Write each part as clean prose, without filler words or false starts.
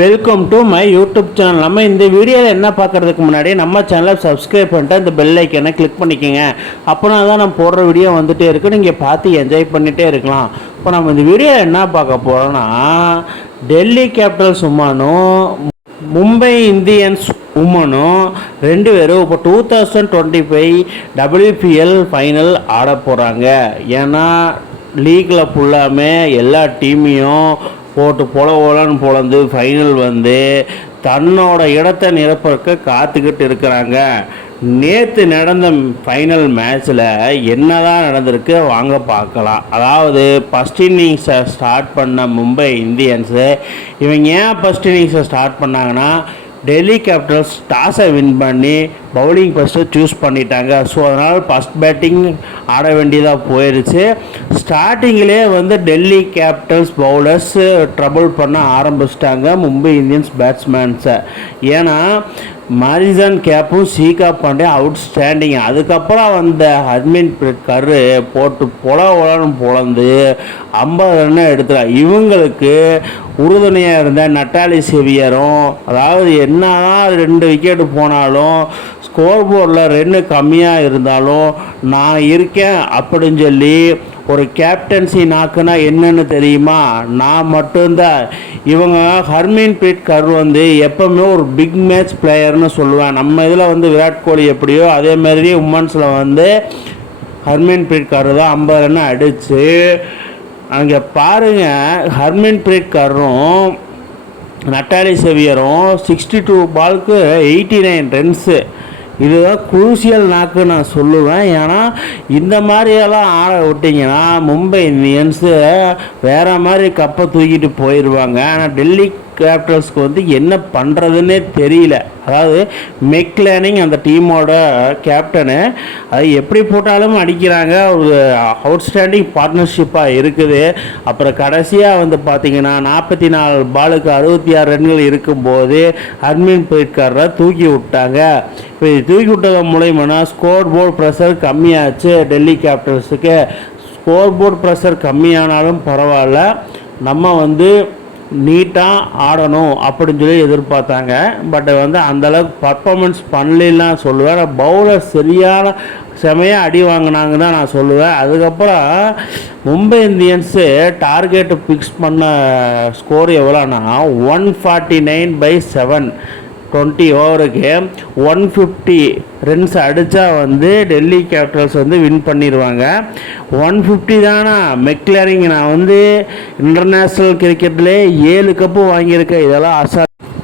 Welcome to my YouTube channel. நம்ம இந்த வீடியோவில் என்ன பார்க்குறதுக்கு முன்னாடி நம்ம சேனலை சப்ஸ்கிரைப் பண்ணிட்டு இந்த பெல் ஐக்கனை கிளிக் பண்ணிக்கோங்க. அப்போனா தான் நம்ம போடுற வீடியோ வந்துகிட்டே இருக்குது, நீங்கள் பார்த்து என்ஜாய் பண்ணிகிட்டே இருக்கலாம். இப்போ நம்ம இந்த வீடியோவில் என்ன பார்க்க போகிறோன்னா, டெல்லி கேபிட்டல்ஸ் உமனும் மும்பை இந்தியன்ஸ் உமனும் ரெண்டு பேரும் இப்போ 2025 WPL ஃபைனல் ஆட போகிறாங்க. ஏன்னா லீக்கில் ஃபுல்லாமே எல்லா டீமையும் போட்டு பொலன்னு பொழந்து ஃபைனல் வந்து தன்னோட இடத்தை நிரப்பறக்க காத்துக்கிட்டு இருக்கிறாங்க. நேற்று நடந்த ஃபைனல் மேட்ச்சில் என்னதான் நடந்திருக்கு வாங்க பார்க்கலாம். அதாவது ஃபஸ்ட் இன்னிங்ஸை ஸ்டார்ட் பண்ண மும்பை இந்தியன்ஸு இவங்க ஏன் ஃபஸ்ட் இன்னிங்ஸை ஸ்டார்ட் பண்ணாங்கன்னா, டெல்லி கேபிட்டல்ஸ் டாஸை வின் பண்ணி பவுலிங் ஃபஸ்ட்டு சூஸ் பண்ணிட்டாங்க. ஸோ அதனால் ஃபஸ்ட் பேட்டிங் ஆட வேண்டியதாக போயிடுச்சு. ஸ்டார்டிங்கிலே வந்து டெல்லி கேபிட்டல்ஸ் பவுலர்ஸ் ட்ரபிள் பண்ண ஆரம்பிச்சிட்டாங்க மும்பை இந்தியன்ஸ் பேட்ஸ்மேன்ஸை. ஏன்னா மாரிசன் கேப்பும் சீகா பாண்டே அவுட்ஸ்டாண்டிங். அதுக்கப்புறம் வந்த ஹர்மன்பிரீத் கர் போட்டு பொலன்னு பொழந்து 50 ரன்னு எடுத்துட்டாங்க. இவங்களுக்கு உறுதுணையாக இருந்த நட்டாலி சேவியரும், அதாவது என்னதான் 2 விக்கெட்டு போனாலும் ஸ்கோர் போர்டில் 2 கம்மியாக இருந்தாலும் நான் இருக்கேன் அப்படின்னு சொல்லி ஒரு கேப்டன்சி நாக்குனா என்னன்னு தெரியுமா, நான் மட்டும்தான். இவங்க ஹர்மன்பிரீத் கர் வந்து எப்போவுமே ஒரு பிக் மேட்ச் பிளேயர்னு சொல்லுவேன். நம்ம இதில் வந்து விராட் கோலி எப்படியோ அதே மாதிரி உமன்ஸில் வந்து ஹர்மன்பிரீத் கர் தான் 50 ரன்னு அடித்து. அங்கே பாருங்கள், ஹர்மன்பிரீத் கரும் நட்டாலி சேவியரும் 62 பாலுக்கு 89 ரன்ஸு. இதுதான் குரூசியல் நாக்கு நான் சொல்லுவேன். ஏன்னா இந்த மாதிரியெல்லாம் ஆட விட்டிங்கன்னா மும்பை இந்தியன்ஸு வேறு மாதிரி கப்பை தூக்கிட்டு போயிடுவாங்க. ஆனால் டெல்லி கேபிட்டல்ஸ்க்கு வந்து என்ன பண்ணுறதுன்னே தெரியல. அதாவது மெக்லேனிங் அந்த டீமோட கேப்டனு, அது எப்படி போட்டாலும் அடிக்கிறாங்க. ஒரு அவுட்ஸ்டாண்டிங் பார்ட்னர்ஷிப்பாக இருக்குது. அப்புறம் கடைசியாக வந்து பார்த்திங்கன்னா 44 பாலுக்கு 66 ரன்கள் இருக்கும்போது ஹர்மன்பிரீத் கரை தூக்கி விட்டாங்க. இப்போ தூக்கி விட்டதன் மூலயமா ஸ்கோர் போர்டு ப்ரெஷர் கம்மியாச்சு டெல்லி கேபிட்டல்ஸுக்கு. ஸ்கோர் போர்டு ப்ரெஷர் கம்மியானாலும் பரவாயில்ல, நம்ம வந்து நீட்டாக ஆடணும் அப்படின்னு சொல்லி எதிர்பார்த்தாங்க. பட் வந்து அந்தளவுக்கு பர்ஃபார்மன்ஸ் பண்ணலாம் சொல்லுவேன். பவுலர் சரியான செமையாக அடி வாங்கினாங்க தான் நான் சொல்லுவேன். அதுக்கப்புறம் மும்பை இந்தியன்ஸு டார்கெட்டு ஃபிக்ஸ் பண்ண ஸ்கோர் எவ்வளோனா 149/7. 20 ஓவருக்கு 150 ரன்ஸ் அடித்தா வந்து டெல்லி கேபிட்டல்ஸ் வந்து வின் பண்ணிடுவாங்க. 150 தானா மெக்லேனிங். நான் வந்து இன்டர்நேஷ்னல் கிரிக்கெட்லேயே 7 கப்பு வாங்கியிருக்கேன்.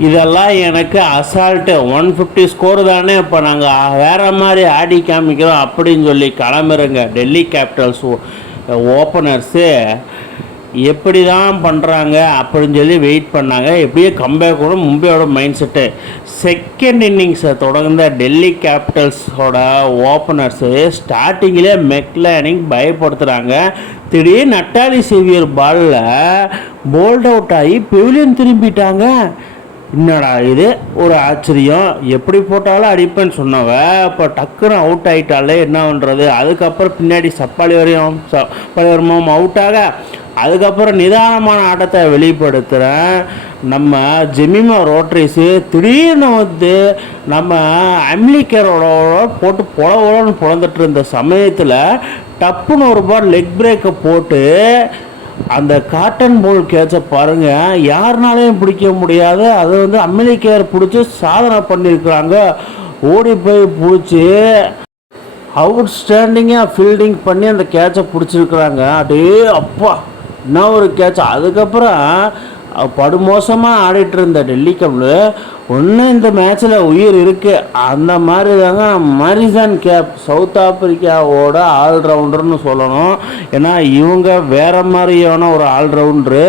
இதெல்லாம் எனக்கு அசால்ட்டு. 150 ஸ்கோர் தானே, இப்போ நாங்கள் வேறு மாதிரி ஆடி காமிக்கிறோம் அப்படின்னு சொல்லி கிளம்புறங்க. டெல்லி கேபிட்டல்ஸ் ஓப்பனர்ஸு எப்படி தான் பண்ணுறாங்க அப்படின்னு சொல்லி வெயிட் பண்ணாங்க. எப்படியே கம்பேக் கூட மும்பையோட மைண்ட் செட்டு. செகண்ட் இன்னிங்ஸை தொடர்ந்த டெல்லி கேபிட்டல்ஸோட ஓப்பனர்ஸு ஸ்டார்டிங்கிலே மெக்லேனிங் பயப்படுத்துகிறாங்க. திடீர்னு நட்டாலி சேவியர் பாலில் போல்ட் அவுட் ஆகி பெவிலியன் திரும்பிட்டாங்க. என்னடா இது ஒரு ஆச்சரியம், எப்படி போட்டாலும் அடிப்பேன்னு சொன்னவ இப்போ டக்குன்னு அவுட் ஆகிட்டாலே என்ன பண்ணுறது. அதுக்கப்புறம் பின்னாடி சப்பாளி வரையும் அவுட் ஆக, அதுக்கப்புறம் நிதானமான ஆட்டத்தை வெளிப்படுத்துகிறேன் நம்ம ஜெமிமா ரோட்ரிஸு. திடீர்னு வந்து நம்ம அம்லிக்கரோட போட்டு பொலன்னு பொழந்துட்டு இருந்த சமயத்தில் டப்புன்னு ஒரு பார் லெக் பிரேக்கை போட்டு அந்த காட்டன் போல் கேட்ச பாருங்கள், யாருனாலையும் பிடிக்க முடியாது. அது வந்து அமெரிக்கர் பிடிச்சி சாதனை பண்ணியிருக்கிறாங்க. ஓடி போய் பிடிச்சி அவுட்ஸ்டாண்டிங்காக ஃபீல்டிங் பண்ணி அந்த கேட்சை பிடிச்சிருக்கிறாங்க. அடே அப்பா, என்ன ஒரு கேட்ச். அதுக்கப்புறம் படுமோசமாக ஆடிட்டு இருந்த டெல்லி கேபிட்டல் ஒன்றும் இந்த மேட்ச்சில் உயிர் இருக்குது. அந்த மாதிரி தாங்க மாரிசன் கேப் சவுத் ஆப்பிரிக்காவோட ஆல்ரவுண்டர்னு சொல்லணும். ஏன்னா இவங்க வேறு மாதிரியான ஒரு ஆல்ரவுண்டரு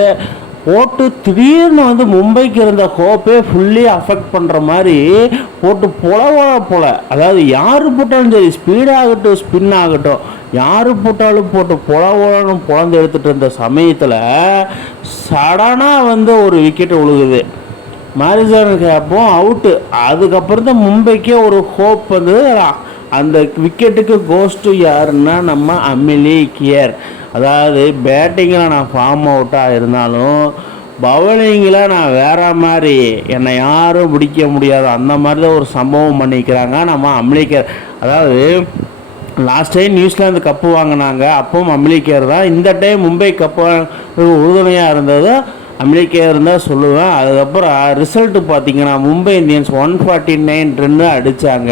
போட்டு திடீர்னு வந்து மும்பைக்கு இருந்த ஹோப்பே ஃபுல்லி அஃபெக்ட் பண்ணுற மாதிரி போட்டு போல. அதாவது யார் போட்டாலும் சரி, ஸ்பீடாகட்டும் ஸ்பின் ஆகட்டும், யார் போட்டாலும் போட்டு பொலன்னு பொழந்து எடுத்துகிட்டு இருந்த சமயத்தில் சடனாக வந்து ஒரு விக்கெட்டு விழுகுது. மாரிசன் கேப்பும் அவுட்டு. அதுக்கப்புறம் தான் மும்பைக்கே ஒரு ஹோப் வந்து. அந்த விக்கெட்டுக்கு கோஸ்ட்டு யாருன்னா நம்ம அமிலி கியர். அதாவது பேட்டிங்கில் நான் ஃபார்ம் அவுட்டாக இருந்தாலும் பவுலிங்கில் நான் வேற மாதிரி என்னை யாரும் பிடிக்க முடியாது அந்த மாதிரி தான் ஒரு சம்பவம் பண்ணிக்கிறாங்க நம்ம அமெரிக்கர். அதாவது லாஸ்ட் டைம் நியூசிலாந்து கப்பு வாங்கினாங்க, அப்பவும் அமெரிக்கர் தான். இந்த டைம் மும்பை கப்பு உறுதுணையாக இருந்தது அமெரிக்கர் தான் சொல்லுவேன். அதுக்கப்புறம் ரிசல்ட்டு பார்த்தீங்கன்னா மும்பை இந்தியன்ஸ் 149 ரன்னு அடித்தாங்க.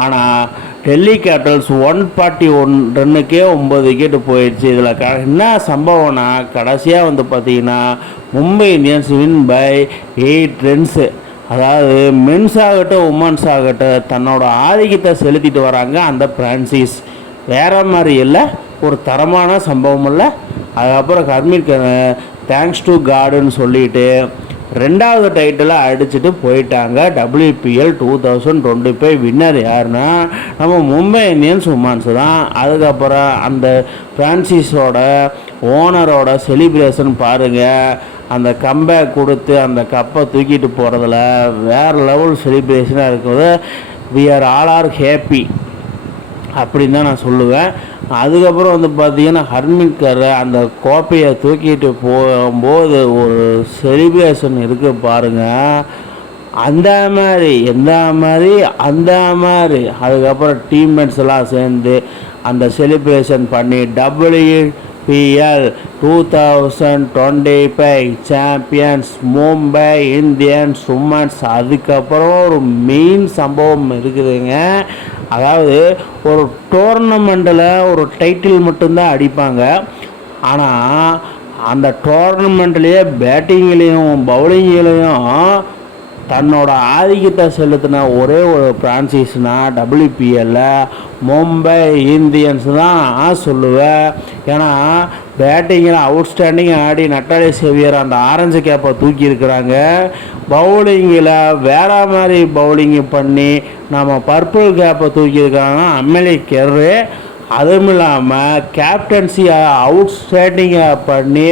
ஆனால் டெல்லி கேபிட்டல்ஸ் 141 ரன்னுக்கே 9 விக்கெட்டு போயிடுச்சு. இதில் என்ன சம்பவம்னா கடைசியாக வந்து பார்த்தீங்கன்னா Mumbai Indians win by 8 runs. அதாவது மென்ஸ் ஆகட்டும் உமன்ஸ் ஆகட்டும் தன்னோட ஆதிக்கத்தை செலுத்திட்டு வராங்க அந்த பிரான்சிஸ். வேறு மாதிரி இல்லை, ஒரு தரமான சம்பவம் இல்லை. அதுக்கப்புறம் ஹர்மீத் தேங்க்ஸ் டு காடுன்னு சொல்லிட்டு 2வது டைட்டிலை அடிச்சுட்டு போயிட்டாங்க. WPL 2025 வின்னர் யாருன்னா நம்ம மும்பை இந்தியன்ஸ் உமன்ஸ் தான். அதுக்கப்புறம் அந்த பிரான்சிஸோட ஓனரோட செலிப்ரேஷன் பாருங்கள், அந்த கம்பேக் கொடுத்து அந்த கப்பை தூக்கிட்டு போகிறதுல வேறு லெவல் செலிப்ரேஷனாக இருக்குது. வி ஆர் ஹேப்பி அப்படின்னு தான் நான் சொல்லுவேன். அதுக்கப்புறம் வந்து பார்த்திங்கன்னா ஹர்மீத் அந்த கோப்பையை தூக்கிட்டு போகும்போது ஒரு செலிப்ரேஷன் இருக்குது பாருங்கள், அந்த மாதிரி அந்த மாதிரி. அதுக்கப்புறம் டீம்மேட்ஸ் எல்லாம் சேர்ந்து அந்த செலிப்ரேஷன் பண்ணி WPL 2025 champions Mumbai Indians women's. அதுக்கப்புறம் ஒரு மெயின் சம்பவம் இருக்குதுங்க. அதாவது ஒரு டோர்னமெண்ட்டில் ஒரு டைட்டில் மட்டும்தான் அடிப்பாங்க. ஆனால் அந்த டோர்னமெண்ட்லேயே பேட்டிங்லேயும் பவுலிங்லேயும் தன்னோட ஆதிக்கத்தை செலுத்தின ஒரே ஒரு பிரான்சிஸ்னால் WPL மும்பை இந்தியன்ஸ் தான் சொல்லுவேன். ஏன்னா பேட்டிங்கில் அவுட்ஸ்டாண்டிங் ஆடி நட்டாலி சேவியர் அந்த ஆரஞ்சு கேப்பை தூக்கி இருக்கிறாங்க. பவுலிங்கில் வேற மாதிரி பவுலிங்கு பண்ணி நம்ம பர்பிள் கேப்பை தூக்கியிருக்காங்க அமெரிக்கர். அதுவும் இல்லாமல் கேப்டன்சியை அவுட்ஸ்டாண்டிங்காக பண்ணி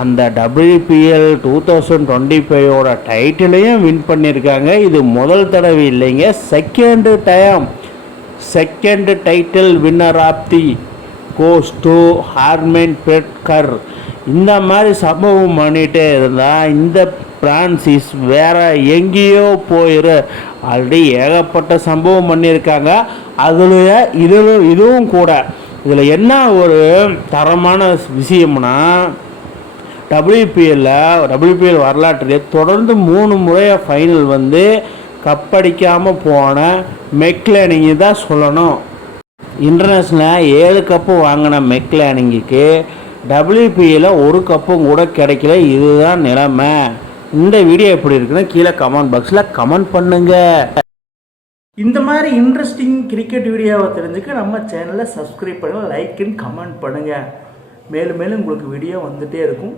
அந்த WPL 2025 டைட்டிலையும் வின் பண்ணியிருக்காங்க. இது முதல் தடவை இல்லைங்க, second title winner of the goes to Harmanpreet. இந்த மாதிரி சம்பவம் பண்ணிகிட்டே இருந்தால் இந்த பிரான்சிஸ் வேற எங்கேயோ போயிரு. ஆல்ரெடி ஏகப்பட்ட சம்பவம் பண்ணியிருக்காங்க. இதுவும் கூட. இதில் என்ன ஒரு தரமான விஷயம்னா WPL வரலாற்றிலே தொடர்ந்து 3 முறையாக ஃபைனல் வந்து கப்படிக்காமல் போன மெக்லானிங்கை தான் சொல்லணும். இன்டர்நேஷ்னலாக 7 கப்பு வாங்கின மெக்லானிங்குக்கு WPL ஒரு கப்பும் கூட கிடைக்கல. இதுதான் நிலைமை. இந்த வீடியோ எப்படி இருக்குன்னு கீழே கமெண்ட் பாக்ஸில் கமெண்ட் பண்ணுங்கள். இந்த மாதிரி இன்ட்ரெஸ்டிங் கிரிக்கெட் வீடியோவை தெரிஞ்சுக்க நம்ம சேனலை சப்ஸ்கிரைப் பண்ணுங்கள், லைக் அண்ட் கமெண்ட் பண்ணுங்கள். மேலும் மேலும் உங்களுக்கு வீடியோ வந்துகிட்டே இருக்கும்.